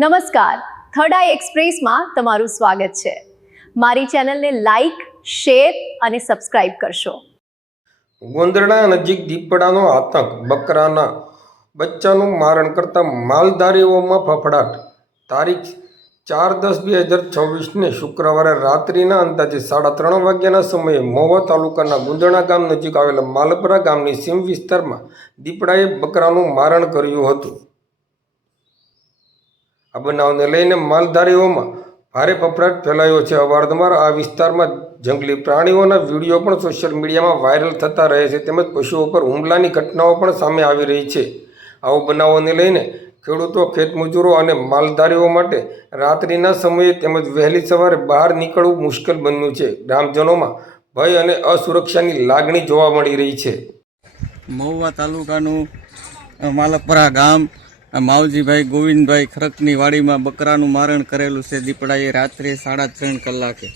નમસ્કાર, થર્ડ આઈ એક્સપ્રેસમાં તમારું સ્વાગત છે। મારી ચેનલને લાઈક, શેર અને સબસ્ક્રાઇબ કરશો। ગોંદરણા નજીક દીપડાનો આતંક, બકરાના બચ્ચાનું મારણ કરતા માલધારીઓમાં ફફડાટ। તારીખ 4/10/2024ને શુક્રવારે રાત્રિના અંદાજે 3:30 વાગ્યાના સમયે મહુવા તાલુકાના ગુંદરણા ગામ નજીક આવેલા માલપરા ગામની સીમ વિસ્તારમાં દીપડાએ બકરાનું મારણ કર્યું હતું। આ બનાવને લઈને માલધારીઓમાં ભારે ફફડાટ ફેલાયો છે। અવારનવાર આ વિસ્તારમાં જંગલી પ્રાણીઓના વિડીયો પણ સોશિયલ મીડિયામાં વાયરલ થતા રહે છે, તેમજ પશુઓ પર હુમલાની ઘટનાઓ પણ સામે આવી રહી છે। આવા બનાવોને લઈને ખેડૂતો, ખેતમજૂરો અને માલધારીઓ માટે રાત્રિના સમયે તેમજ વહેલી સવારે બહાર નીકળવું મુશ્કેલ બન્યું છે। ગ્રામજનોમાં ભય અને અસુરક્ષાની લાગણી જોવા મળી રહી છે। મહુવા તાલુકાનું માલપરા ગામ, માવજીભાઈ ગોવિંદભાઈ ખરકની વાડીમાં બકરાનું મારણ કરેલું છે દીપડાએ રાત્રે 3:30 કલાકે।